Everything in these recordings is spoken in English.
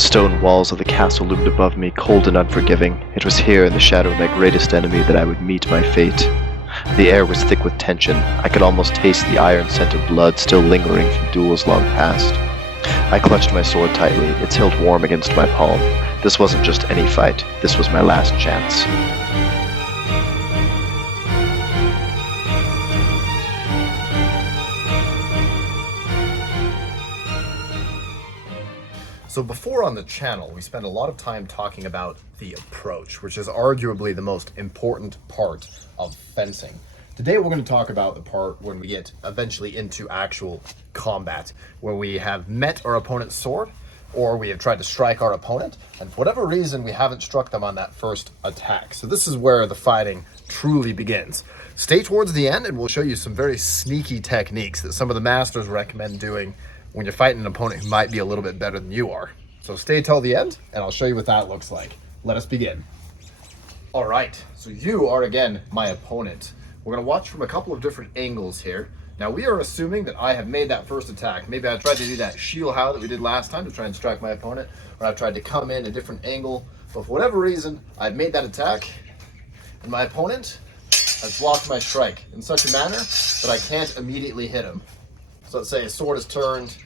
The stone walls of the castle loomed above me, cold and unforgiving. It was here, in the shadow of my greatest enemy, that I would meet my fate. The air was thick with tension. I could almost taste the iron scent of blood still lingering from duels long past. I clutched my sword tightly, its hilt warm against my palm. This wasn't just any fight. This was my last chance. So before on the channel, we spent a lot of time talking about the approach, which is arguably the most important part of fencing. Today we're going to talk about the part when we get eventually into actual combat, where we have met our opponent's sword, or we have tried to strike our opponent, and for whatever reason we haven't struck them on that first attack. So this is where the fighting truly begins. Stay towards the end and we'll show you some very sneaky techniques that some of the masters recommend doing when you're fighting an opponent who might be a little bit better than you are. So stay till the end and I'll show you what that looks like. Let us begin. All right, so you are again my opponent. We're gonna watch from a couple of different angles here. Now we are assuming that I have made that first attack. Maybe I tried to do that shield how that we did last time to try and strike my opponent, or I've tried to come in a different angle, but for whatever reason, I've made that attack and my opponent has blocked my strike in such a manner that I can't immediately hit him. So let's say his sword is turned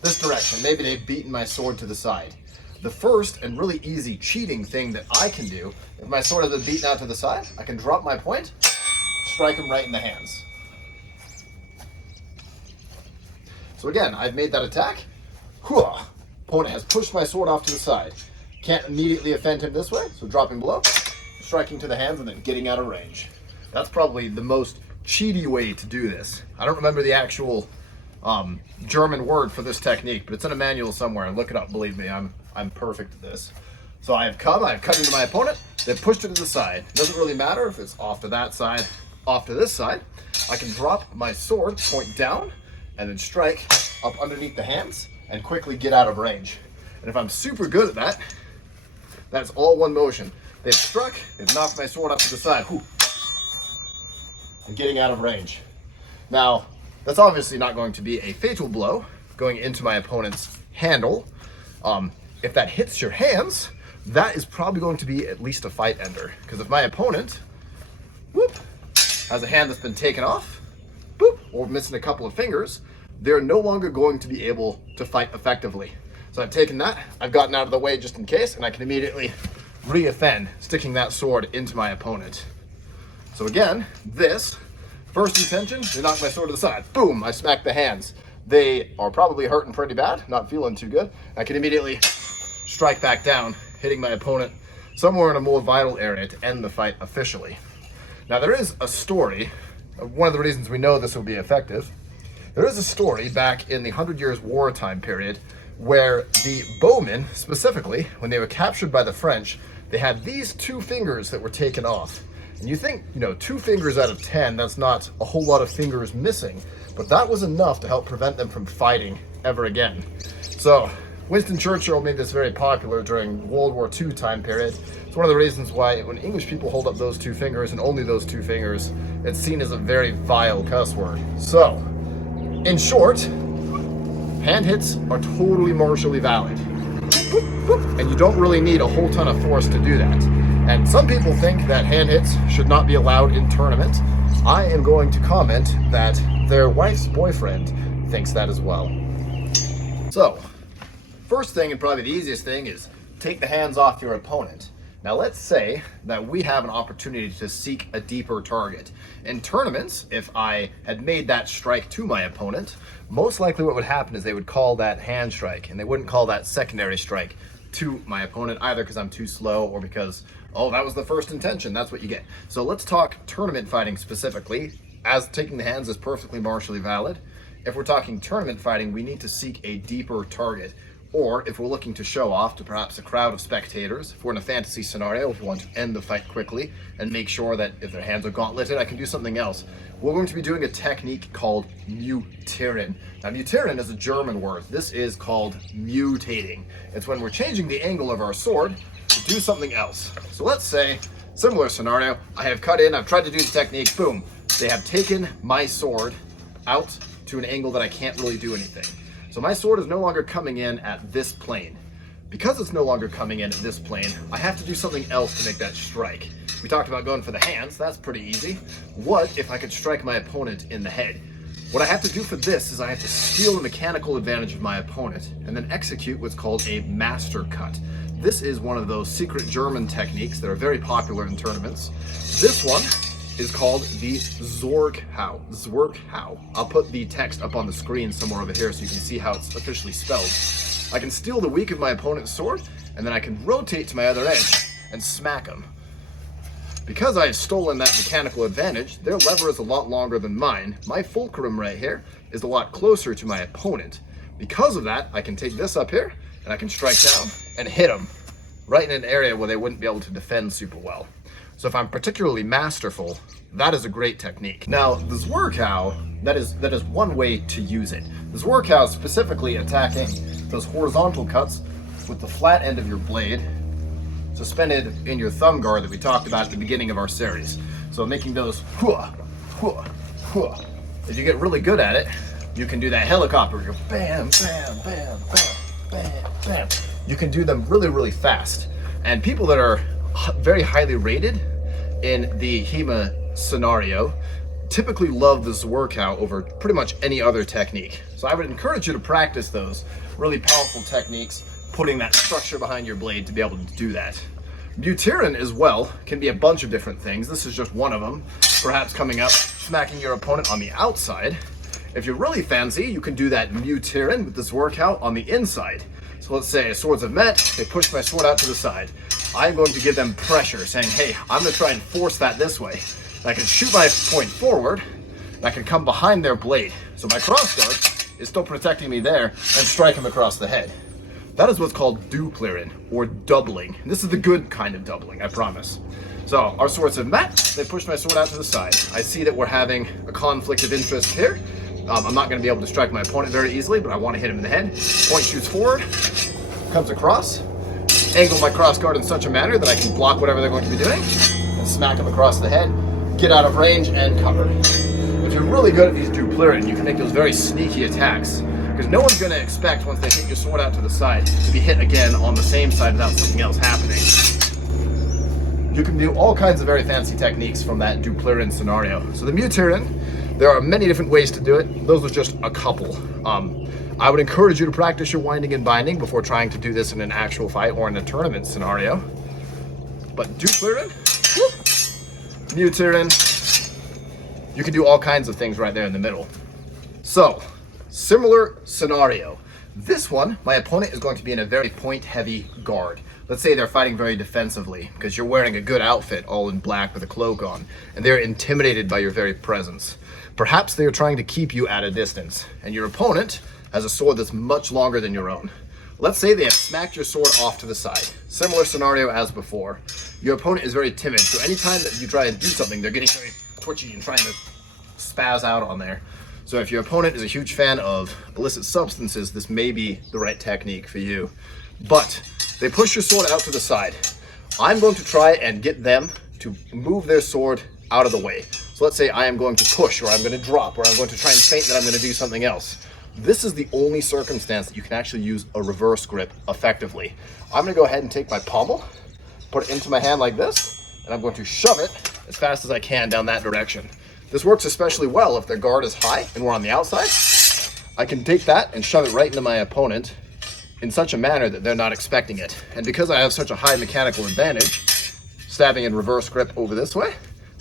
this direction. Maybe they've beaten my sword to the side. The first and really easy cheating thing that I can do, if my sword has been beaten out to the side, I can drop my point, strike him right in the hands. So again, I've made that attack. Opponent has pushed my sword off to the side. Can't immediately offend him this way, so dropping below, striking to the hands, and then getting out of range. That's probably the most cheaty way to do this. I don't remember the actual German word for this technique, but it's in a manual somewhere. Look it up, believe me, I'm perfect at this. So I've cut into my opponent, then pushed it to the side. It doesn't really matter if it's off to that side, off to this side. I can drop my sword, point down, and then strike up underneath the hands and quickly get out of range. And if I'm super good at that, that's all one motion. They've struck, they've knocked my sword up to the side. And getting out of range. Now, that's obviously not going to be a fatal blow going into my opponent's handle. If that hits your hands, that is probably going to be at least a fight ender. Because if my opponent, has a hand that's been taken off, or missing a couple of fingers, they're no longer going to be able to fight effectively. So I've taken that, I've gotten out of the way just in case, and I can immediately re-offend, sticking that sword into my opponent. So again, this first intention, they knock my sword to the side. Boom, I smack the hands. They are probably hurting pretty bad, not feeling too good. I can immediately strike back down, hitting my opponent somewhere in a more vital area to end the fight officially. Now there is a story, one of the reasons we know this will be effective. There is a story back in the 100 Years' War time period where the bowmen, specifically, when they were captured by the French, they had these two fingers that were taken off. And you think, 2 fingers out of 10, that's not a whole lot of fingers missing, but that was enough to help prevent them from fighting ever again. So Winston Churchill made this very popular during World War II time period. It's one of the reasons why when English people hold up those 2 fingers and only those 2 fingers, it's seen as a very vile cuss word. So, in short, hand hits are totally martially valid. And you don't really need a whole ton of force to do that. And some people think that hand hits should not be allowed in tournaments. I am going to comment that their wife's boyfriend thinks that as well. So, first thing and probably the easiest thing is take the hands off your opponent. Now let's say that we have an opportunity to seek a deeper target. In tournaments, if I had made that strike to my opponent, most likely what would happen is they would call that hand strike, and they wouldn't call that secondary strike to my opponent, either because I'm too slow or because, oh, that was the first intention, that's what you get. So let's talk tournament fighting specifically, as taking the hands is perfectly martially valid. If we're talking tournament fighting, we need to seek a deeper target. Or if we're looking to show off to perhaps a crowd of spectators, if we're in a fantasy scenario, if we want to end the fight quickly and make sure that if their hands are gauntleted, I can do something else. We're going to be doing a technique called mutieren. Now mutieren is a German word. This is called mutating. It's when we're changing the angle of our sword to do something else. So let's say, similar scenario, I have cut in, I've tried to do the technique, boom. They have taken my sword out to an angle that I can't really do anything. So my sword is no longer coming in at this plane. Because it's no longer coming in at this plane, I have to do something else to make that strike. We talked about going for the hands, that's pretty easy. What if I could strike my opponent in the head? What I have to do for this is I have to steal the mechanical advantage of my opponent and then execute what's called a master cut. This is one of those secret German techniques that are very popular in tournaments. This one is called the Zwerghau. Zwerghau. I'll put the text up on the screen somewhere over here so you can see how it's officially spelled. I can steal the weak of my opponent's sword, and then I can rotate to my other edge and smack him. Because I've stolen that mechanical advantage, their lever is a lot longer than mine. My fulcrum right here is a lot closer to my opponent. Because of that, I can take this up here, and I can strike down and hit them right in an area where they wouldn't be able to defend super well. So if I'm particularly masterful, that is a great technique. Now, the Zwerghau, that is one way to use it. The Zwerghau is specifically attacking those horizontal cuts with the flat end of your blade suspended in your thumb guard that we talked about at the beginning of our series. So making those hua, hua, hua. If you get really good at it, you can do that helicopter. You go bam, bam, bam, bam, bam, bam. You can do them really, really fast. And people that are very highly rated in the HEMA scenario typically love the Zwerghau over pretty much any other technique. So I would encourage you to practice those really powerful techniques, putting that structure behind your blade to be able to do that. Mutieren as well can be a bunch of different things. This is just one of them. Perhaps coming up, smacking your opponent on the outside. If you're really fancy, you can do that mutieren with the Zwerghau on the inside. So let's say swords have met, they push my sword out to the side. I'm going to give them pressure, saying, hey, I'm going to try and force that this way. And I can shoot my point forward, and I can come behind their blade. So my crossguard is still protecting me there and strike him across the head. That is what's called duplieren, or doubling. And this is the good kind of doubling, I promise. So our swords have met, they push my sword out to the side. I see that we're having a conflict of interest here. I'm not going to be able to strike my opponent very easily, but I want to hit him in the head. Point shoots forward, comes across, angle my crossguard in such a manner that I can block whatever they're going to be doing, and smack them across the head, get out of range, and cover. If you're really good at these duplieren, you can make those very sneaky attacks, because no one's going to expect, once they take your sword out to the side, to be hit again on the same side without something else happening. You can do all kinds of very fancy techniques from that duplieren scenario. So the mutieren, there are many different ways to do it. Those are just a couple. I would encourage you to practice your winding and binding before trying to do this in an actual fight or in a tournament scenario. But duplieren, mutieren, you can do all kinds of things right there in the middle. So, similar scenario. This one, my opponent is going to be in a very point-heavy guard. Let's say they're fighting very defensively because you're wearing a good outfit all in black with a cloak on, and they're intimidated by your very presence. Perhaps they're trying to keep you at a distance, and your opponent has a sword that's much longer than your own. Let's say they have smacked your sword off to the side. Similar scenario as before. Your opponent is very timid, so anytime that you try and do something, they're getting very twitchy and trying to spaz out on there. So if your opponent is a huge fan of illicit substances, this may be the right technique for you. But they push your sword out to the side. I'm going to try and get them to move their sword out of the way. So let's say I am going to push, or I'm going to drop, or I'm going to try and feint that I'm going to do something else. This is the only circumstance that you can actually use a reverse grip effectively. I'm going to go ahead and take my pommel, put it into my hand like this, and I'm going to shove it as fast as I can down that direction. This works especially well if their guard is high and we're on the outside. I can take that and shove it right into my opponent in such a manner that they're not expecting it. And because I have such a high mechanical advantage, stabbing in reverse grip over this way,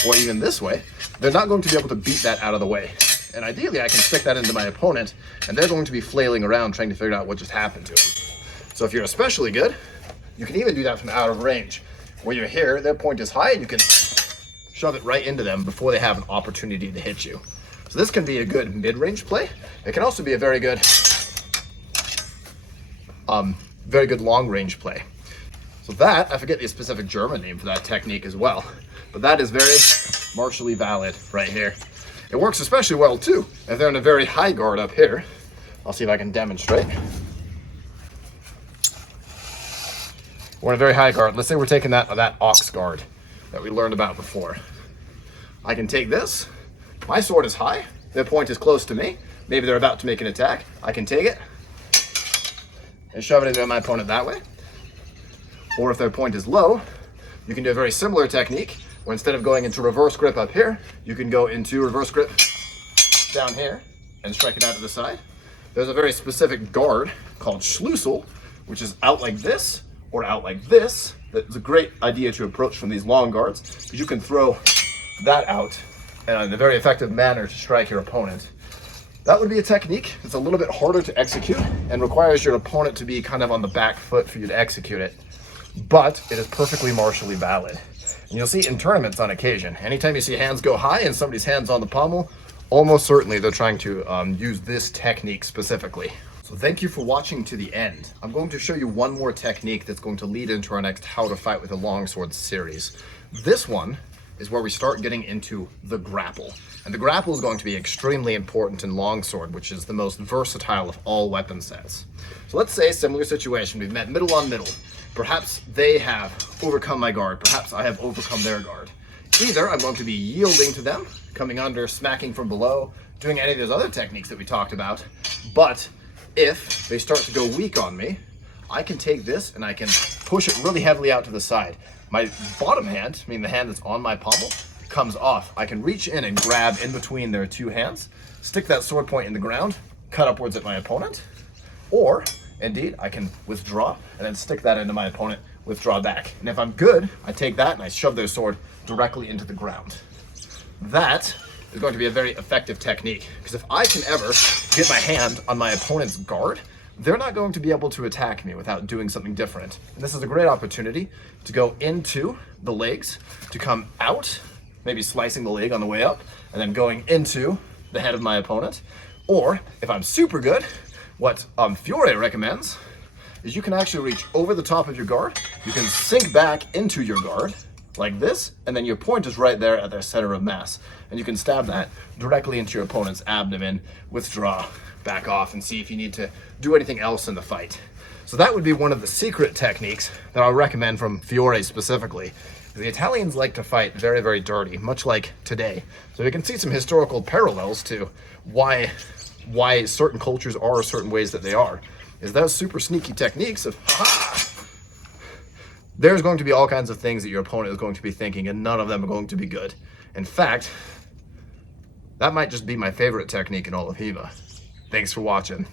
or even this way, they're not going to be able to beat that out of the way. And ideally, I can stick that into my opponent, and they're going to be flailing around trying to figure out what just happened to them. So if you're especially good, you can even do that from out of range. When you're here, their point is high, and you can shove it right into them before they have an opportunity to hit you. So this can be a good mid-range play. It can also be a very good long-range play. So that, I forget the specific German name for that technique as well, but that is very martially valid right here. It works especially well too if they're in a very high guard up here. I'll see if I can demonstrate. We're in a very high guard. Let's say we're taking that ox guard that we learned about before. I can take this. My sword is high. Their point is close to me. Maybe they're about to make an attack. I can take it and shove it into my opponent that way. Or if their point is low, you can do a very similar technique where instead of going into reverse grip up here, you can go into reverse grip down here and strike it out to the side. There's a very specific guard called Schlussel, which is out like this or out like this. That's a great idea to approach from these long guards, because you can throw that out in a very effective manner to strike your opponent. That would be a technique that's a little bit harder to execute and requires your opponent to be kind of on the back foot for you to execute it. But it is perfectly martially valid. And you'll see in tournaments on occasion, anytime you see hands go high and somebody's hands on the pommel, almost certainly they're trying to use this technique specifically. So thank you for watching to the end. I'm going to show you one more technique that's going to lead into our next How to Fight with a Longsword series. This one is where we start getting into the grapple. And the grapple is going to be extremely important in longsword, which is the most versatile of all weapon sets. So let's say similar situation, we've met middle on middle. Perhaps they have overcome my guard, perhaps I have overcome their guard. Either I'm going to be yielding to them, coming under, smacking from below, doing any of those other techniques that we talked about, but if they start to go weak on me, I can take this and I can push it really heavily out to the side. My bottom hand, meaning the hand that's on my pommel, comes off. I can reach in and grab in between their two hands, stick that sword point in the ground, cut upwards at my opponent, or indeed I can withdraw and then stick that into my opponent, withdraw back. And if I'm good, I take that and I shove their sword directly into the ground. That is going to be a very effective technique, because if I can ever get my hand on my opponent's guard, they're not going to be able to attack me without doing something different. And this is a great opportunity to go into the legs, to come out, maybe slicing the leg on the way up, and then going into the head of my opponent. Or, if I'm super good, what Fiore recommends is you can actually reach over the top of your guard, you can sink back into your guard, like this, and then your point is right there at their center of mass. And you can stab that directly into your opponent's abdomen, withdraw, back off, and see if you need to do anything else in the fight. So that would be one of the secret techniques that I'll recommend from Fiore specifically. The Italians like to fight very, very dirty, much like today. So you can see some historical parallels to why certain cultures are certain ways that they are. Is those super sneaky techniques of, ha! There's going to be all kinds of things that your opponent is going to be thinking, and none of them are going to be good. In fact, that might just be my favorite technique in all of HEMA. Thanks for watching.